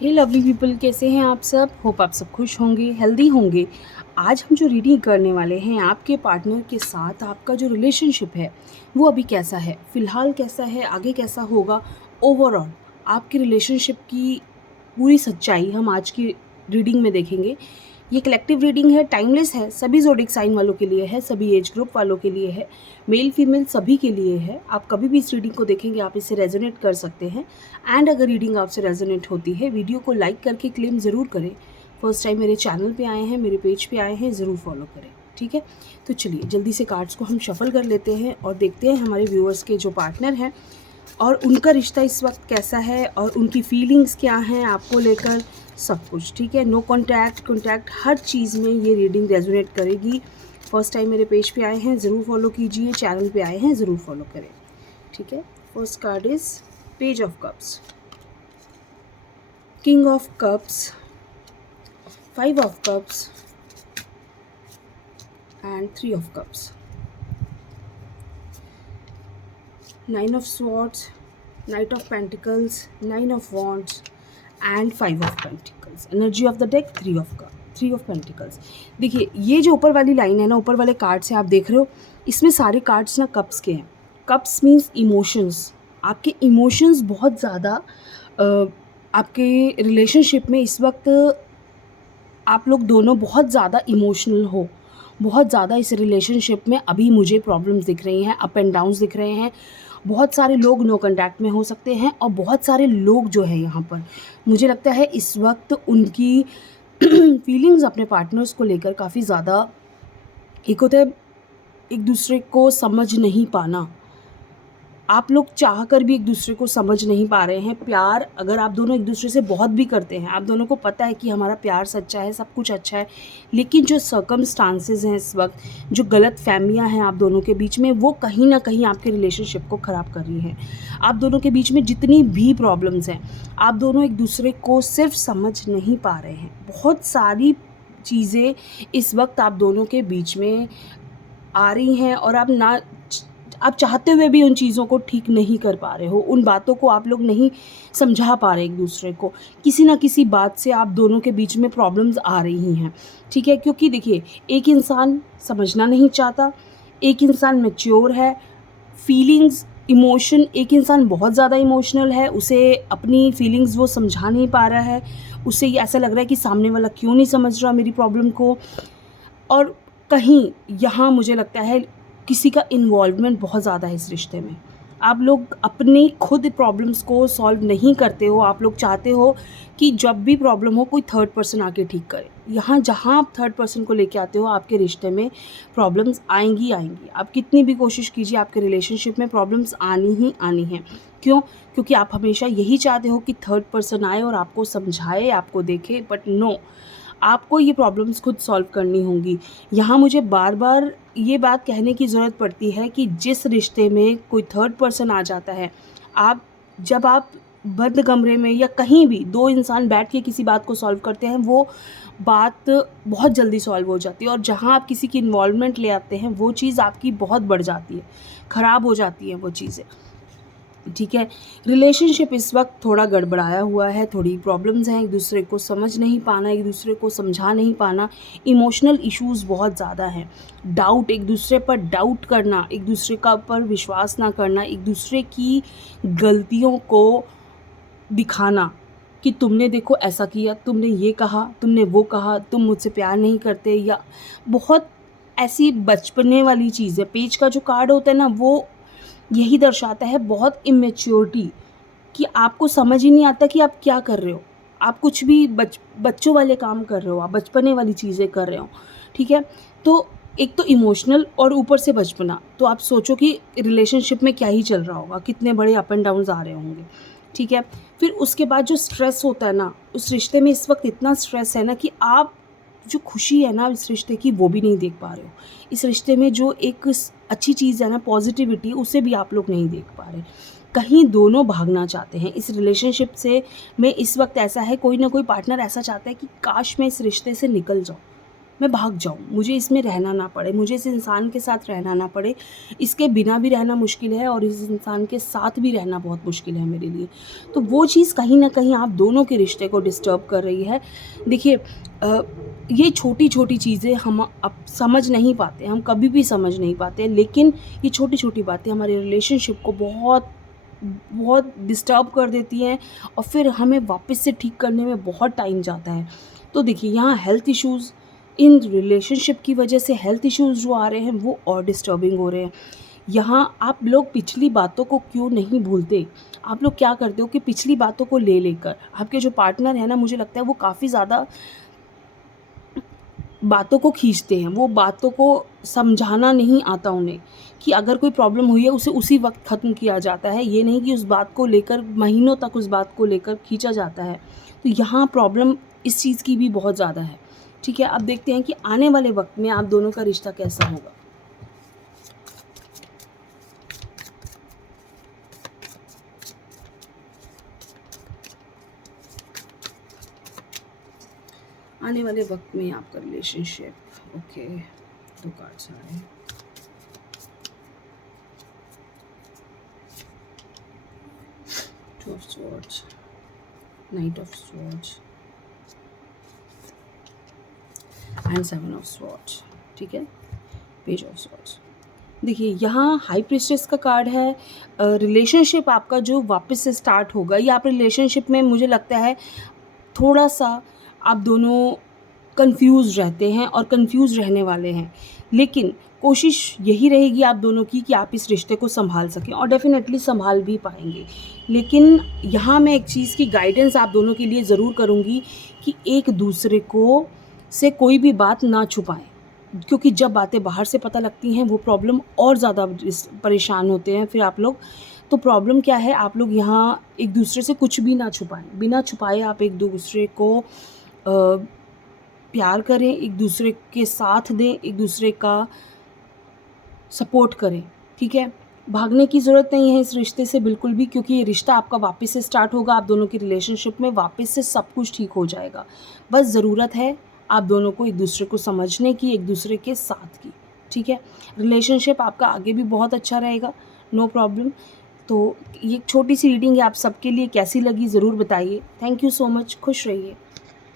हे lovely people, कैसे हैं आप सब। होप आप सब खुश होंगे, हेल्दी होंगे। आज हम जो रीडिंग करने वाले हैं, आपके पार्टनर के साथ आपका जो रिलेशनशिप है वो अभी कैसा है, फ़िलहाल कैसा है, आगे कैसा होगा, ओवरऑल आपकी रिलेशनशिप की पूरी सच्चाई हम आज की रीडिंग में देखेंगे। ये कलेक्टिव रीडिंग है, टाइमलेस है, सभी ज़ोडिक साइन वालों के लिए है, सभी एज ग्रुप वालों के लिए है, मेल फीमेल सभी के लिए है। आप कभी भी इस रीडिंग को देखेंगे आप इससे रेजोनेट कर सकते हैं। एंड अगर रीडिंग आपसे रेजोनेट होती है, वीडियो को लाइक करके क्लेम ज़रूर करें। फर्स्ट टाइम मेरे चैनल पे आए हैं, मेरे पेज पे आए हैं, ज़रूर फॉलो करें, ठीक है। तो चलिए जल्दी से कार्ड्स को हम शफल कर लेते हैं और देखते हैं हमारे व्यूअर्स के जो पार्टनर हैं और उनका रिश्ता इस वक्त कैसा है और उनकी फीलिंग्स क्या हैं आपको लेकर, सब कुछ, ठीक है। नो कॉन्टैक्ट हर चीज़ में ये रीडिंग रेजोनेट करेगी। फर्स्ट टाइम मेरे पेज पे आए हैं ज़रूर फॉलो कीजिए, चैनल पे आए हैं ज़रूर फॉलो करें, ठीक है। First card is page of cups, king of cups, five of cups and three of cups, nine of swords, night of pentacles, nine of wands and five of pentacles. Energy of the deck three of pentacles. देखिए ये जो ऊपर वाली line है ना, ऊपर वाले card से आप देख रहे हो, इसमें सारे कार्ड्स ना कप्स के हैं। Cups means emotions. आपके इमोशंस बहुत ज़्यादा आपके रिलेशनशिप में इस वक्त आप लोग दोनों बहुत ज़्यादा इमोशनल हो, बहुत ज़्यादा इस रिलेशनशिप में अभी मुझे प्रॉब्लम्स दिख रही हैं, अप एंड डाउन्स दिख रहे हैं। बहुत सारे लोग नो कॉन्टैक्ट में हो सकते हैं और बहुत सारे लोग जो है यहाँ पर मुझे लगता है इस वक्त उनकी फीलिंग्स अपने पार्टनर्स को लेकर काफ़ी ज़्यादा, एक होता है एक दूसरे को समझ नहीं पाना। आप लोग चाह कर भी एक दूसरे को समझ नहीं पा रहे हैं। प्यार अगर आप दोनों एक दूसरे से बहुत भी करते हैं, आप दोनों को पता है कि हमारा प्यार सच्चा है, सब कुछ अच्छा है, लेकिन जो सर्कमस्टांसेस हैं इस वक्त, जो गलत फहमियाँ हैं आप दोनों के बीच में, वो कहीं ना कहीं आपके रिलेशनशिप को ख़राब कर रही हैं। आप दोनों के बीच में जितनी भी प्रॉब्लम्स हैं, आप दोनों एक दूसरे को सिर्फ समझ नहीं पा रहे हैं। बहुत सारी चीज़ें इस वक्त आप दोनों के बीच में आ रही हैं और आप चाहते हुए भी उन चीज़ों को ठीक नहीं कर पा रहे हो। उन बातों को आप लोग नहीं समझा पा रहे एक दूसरे को। किसी ना किसी बात से आप दोनों के बीच में प्रॉब्लम्स आ रही हैं, ठीक है। क्योंकि देखिए एक इंसान समझना नहीं चाहता, एक इंसान मैच्योर है, फीलिंग्स इमोशन, एक इंसान बहुत ज़्यादा इमोशनल है, उसे अपनी फीलिंग्स वो समझा नहीं पा रहा है, उसे ये ऐसा लग रहा है कि सामने वाला क्यों नहीं समझ रहा मेरी प्रॉब्लम को। और कहीं यहाँ मुझे लगता है किसी का इन्वॉल्वमेंट बहुत ज़्यादा है इस रिश्ते में। आप लोग अपनी खुद प्रॉब्लम्स को सॉल्व नहीं करते हो। आप लोग चाहते हो कि जब भी प्रॉब्लम हो कोई थर्ड पर्सन आके ठीक करे। यहाँ जहाँ आप थर्ड पर्सन को लेके आते हो, आपके रिश्ते में प्रॉब्लम्स आएंगी। आप कितनी भी कोशिश कीजिए, आपके रिलेशनशिप में प्रॉब्लम्स आनी ही आनी हैं। क्यों? क्योंकि आप हमेशा यही चाहते हो कि थर्ड पर्सन आए और आपको समझाए, आपको देखे, बट नो, आपको ये प्रॉब्लम्स खुद सॉल्व करनी होंगी। यहाँ मुझे बार बार ये बात कहने की ज़रूरत पड़ती है कि जिस रिश्ते में कोई थर्ड पर्सन आ जाता है, जब आप बंद कमरे में या कहीं भी दो इंसान बैठ के किसी बात को सॉल्व करते हैं, वो बात बहुत जल्दी सॉल्व हो जाती है। और जहाँ आप किसी की इन्वॉल्वमेंट ले आते हैं, वो चीज़ आपकी बहुत बढ़ जाती है, ख़राब हो जाती हैं वो चीज़ें, ठीक है। रिलेशनशिप इस वक्त थोड़ा गड़बड़ाया हुआ है, थोड़ी प्रॉब्लम्स हैं, एक दूसरे को समझ नहीं पाना, एक दूसरे को समझा नहीं पाना, इमोशनल इश्यूज़ बहुत ज़्यादा हैं, डाउट, एक दूसरे पर डाउट करना, एक दूसरे का पर विश्वास ना करना, एक दूसरे की गलतियों को दिखाना कि तुमने देखो ऐसा किया, तुमने ये कहा, तुमने वो कहा, तुम मुझसे प्यार नहीं करते, या बहुत ऐसी बचपने वाली चीज़ें। पेज का जो कार्ड होता है ना, वो यही दर्शाता है बहुत इमेच्योरिटी, कि आपको समझ ही नहीं आता कि आप क्या कर रहे हो। आप कुछ भी बच्चों वाले काम कर रहे हो, आप बचपने वाली चीज़ें कर रहे हो, ठीक है। तो एक तो इमोशनल और ऊपर से बचपना, तो आप सोचो कि रिलेशनशिप में क्या ही चल रहा होगा, कितने बड़े अप एंड डाउन्स आ रहे होंगे, ठीक है। फिर उसके बाद जो स्ट्रेस होता है ना, उस रिश्ते में इस वक्त इतना स्ट्रेस है ना कि आप जो खुशी है ना इस रिश्ते की, वो भी नहीं देख पा रहे हो। इस रिश्ते में जो एक अच्छी चीज़ है ना, पॉजिटिविटी, उसे भी आप लोग नहीं देख पा रहे। कहीं दोनों भागना चाहते हैं इस रिलेशनशिप से। में इस वक्त ऐसा है, कोई ना कोई पार्टनर ऐसा चाहता है कि काश मैं इस रिश्ते से निकल जाऊँ, मैं भाग जाऊँ, मुझे इसमें रहना ना पड़े, मुझे इस इंसान के साथ रहना ना पड़े। इसके बिना भी रहना मुश्किल है और इस इंसान के साथ भी रहना बहुत मुश्किल है मेरे लिए। तो वो चीज़ कहीं न कहीं आप दोनों के रिश्ते को डिस्टर्ब कर रही है। देखिए ये छोटी-छोटी चीज़ें हम अब समझ नहीं पाते, हम कभी भी समझ नहीं पाते, लेकिन ये छोटी-छोटी बातें हमारे रिलेशनशिप को बहुत बहुत डिस्टर्ब कर देती हैं और फिर हमें वापस से ठीक करने में बहुत टाइम जाता है। तो देखिए यहाँ हेल्थ इश्यूज़, इन रिलेशनशिप की वजह से हेल्थ इश्यूज़ जो आ रहे हैं वो और डिस्टर्बिंग हो रहे हैं। यहाँ आप लोग पिछली बातों को क्यों नहीं भूलते? आप लोग क्या करते हो कि पिछली बातों को ले लेकर आपके जो पार्टनर है ना, मुझे लगता है वो काफ़ी ज़्यादा बातों को खींचते हैं, वो बातों को समझाना नहीं आता उन्हें कि अगर कोई प्रॉब्लम हुई है उसे उसी वक़्त ख़त्म किया जाता है, ये नहीं कि उस बात को लेकर महीनों तक उस बात को लेकर खींचा जाता है। तो यहाँ प्रॉब्लम इस चीज़ की भी बहुत ज़्यादा है, ठीक है? अब देखते हैं कि आने वाले वक़्त में आप दोनों का रिश्ता कैसा होगा। आने वाले वक़्त में आपका रिलेशनशिप, ओके, 2 कार्ड्स आ रहे हैं। Two of swords, night of swords and 7 of swords, ठीक है? Page of swords. देखिए यहाँ हाई प्रीस्टेस का कार्ड है। रिलेशनशिप आपका जो वापस से स्टार्ट होगा, या आप रिलेशनशिप में मुझे लगता है थोड़ा-सा आप दोनों कन्फ्यूज़ रहते हैं और कन्फ्यूज़ रहने वाले हैं। लेकिन कोशिश यही रहेगी आप दोनों की कि आप इस रिश्ते को सँभाल सकें और डेफ़िनेटली सँभाल भी पाएँगे। लेकिन यहाँ मैं एक चीज़ की गाइडेंस आप दोनों के लिए ज़रूर करूँगी कि एक-दूसरे को से कोई भी बात ना छुपाएँ। क्योंकि जब बातें बाहर से पता लगती हैं वो प्रॉब्लम और ज़्यादा परेशान होते हैं फिर आप लोग। तो प्रॉब्लम क्या है, आप लोग यहाँ एक दूसरे से कुछ भी ना छुपाएं, बिना छुपाए आप एक दूसरे को प्यार करें, एक दूसरे के साथ दें, एक दूसरे का सपोर्ट करें, ठीक है? भागने की ज़रूरत नहीं है इस रिश्ते से बिल्कुल भी, क्योंकि ये रिश्ता आपका वापस से स्टार्ट होगा, आप दोनों की रिलेशनशिप में वापस से सब कुछ ठीक हो जाएगा। बस ज़रूरत है आप दोनों को एक दूसरे को समझने की, एक दूसरे के साथ की, ठीक है? रिलेशनशिप आपका आगे भी बहुत अच्छा रहेगा, नो प्रॉब्लम। तो ये एक छोटी-सी रीडिंग है आप सबके लिए, कैसी लगी ज़रूर बताइए। थैंक यू सो मच, खुश रहिए।